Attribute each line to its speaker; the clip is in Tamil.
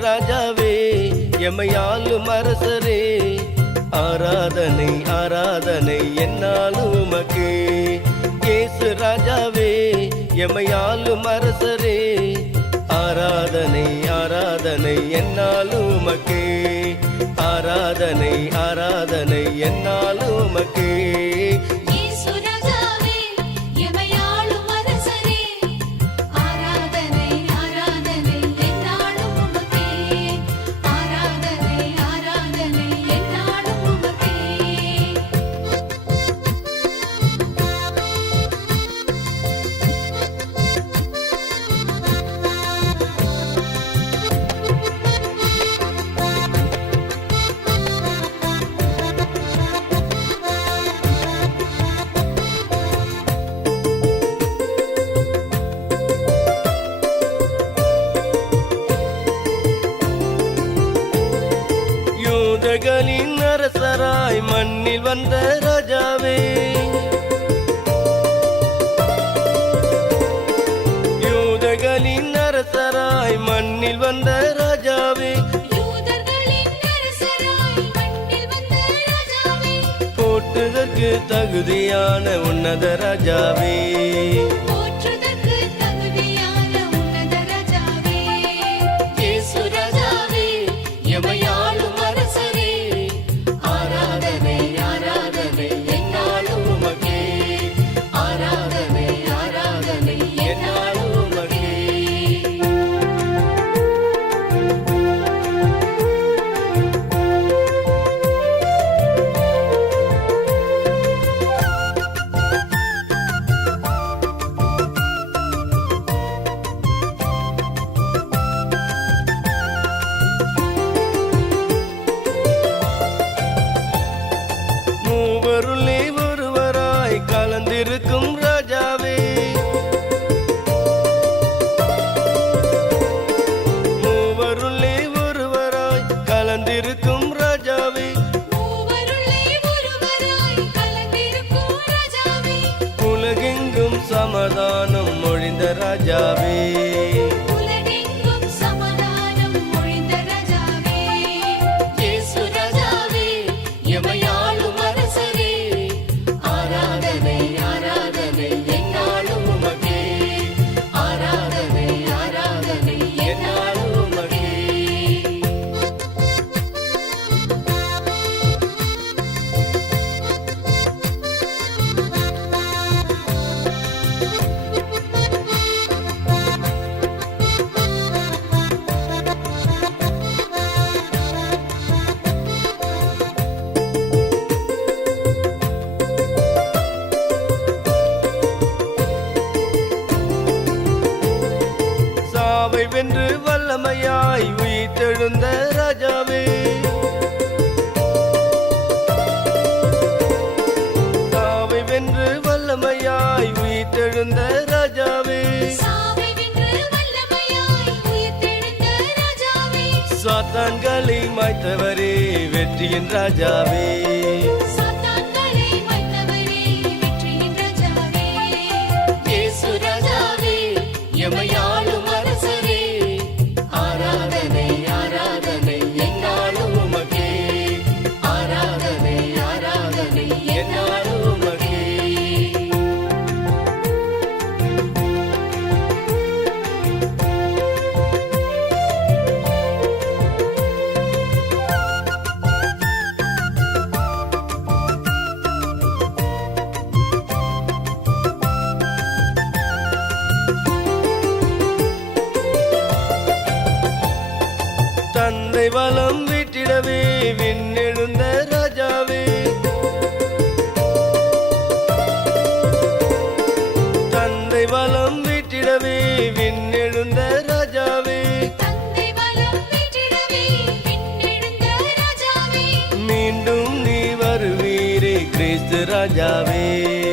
Speaker 1: ராஜாவே எமையாலும் அரசரே. ஆராதனை ஆராதனை என்னாலும் உமக்கு. இயேசு ராஜாவே எமையாலும் அரசரே. ஆராதனை ஆராதனை என்னாலும் உமக்கு. ஆராதனை ஆராதனை என்னாலும் உமக்கே. யூதகளின் அரசராய் மண்ணில் வந்த ராஜாவே. யூதகளின் அரசராய் மண்ணில் வந்த ராஜாவே.
Speaker 2: யூதர்களின் அரசராய் மண்ணில் வந்த ராஜாவே.
Speaker 1: போற்றுதற்கு தகுதியான உன்னத ராஜாவே. சமாதானம் மொழிந்த ராஜாவே. சாவை வென்று வல்லமையாய் உயிர்த்தெழுந்த ராஜாவே. சாவை வென்று வல்லமையாய் உயிர்த்தெழுந்த ராஜாவே. சாத்தான்களை மாய்த்தவரே வெற்றியின் ராஜாவே. தந்தை வலம் விட்டிடவே விண்ணெழுந்த ராஜாவே. தந்தை வலம் விட்டிடவே
Speaker 2: விண்ணெழுந்த ராஜாவே.
Speaker 1: மீண்டும் நீ வருவீரே கிறிஸ்து ராஜாவே.